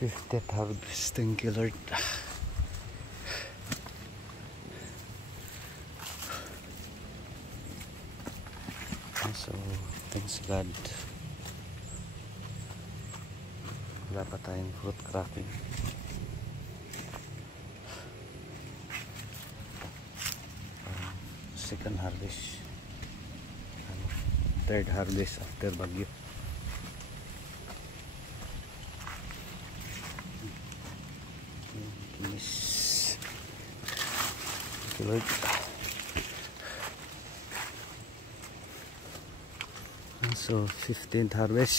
50th harvest. Thank you, Lord. So, thanks God. Wala pa tayong fruit cracking. Second harvest. Third harvest after bagyo. Yes. Thank you, Lord. So 15th harvest,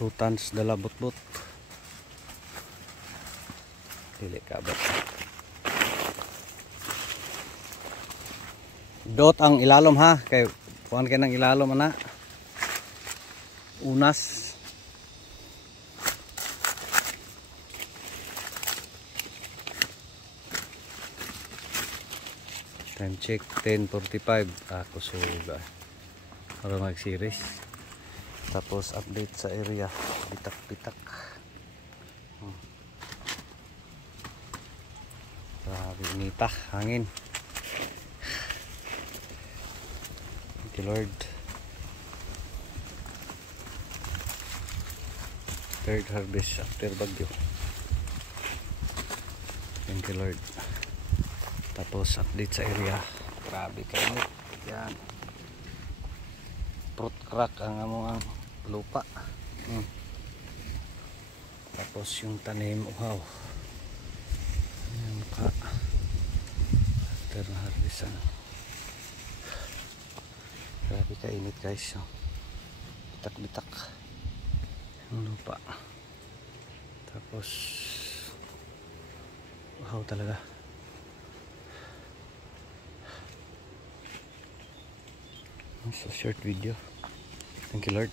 2 tons dala bot-bot. Dili kabat. Dot ang ilalom ha, kay kuan kay nang ilalom ana. Unas. Time check 10:45. Ako suga para mag-series. Tapos update sa area. Bitak-bitak. Grabe inita, hangin. Thank you, Lord. Third harvest after bagyo. Thank you, Lord. Tapos update sa area. Grabe kainit. Yan. Fruit crack ang among lupa. Tapos yung tanim, wow. Ayan ka. After harvest. Grabe kainit guys. Bitak-bitak yung lupa. Tapos wow talaga. It's a short video. Thank you, Lord.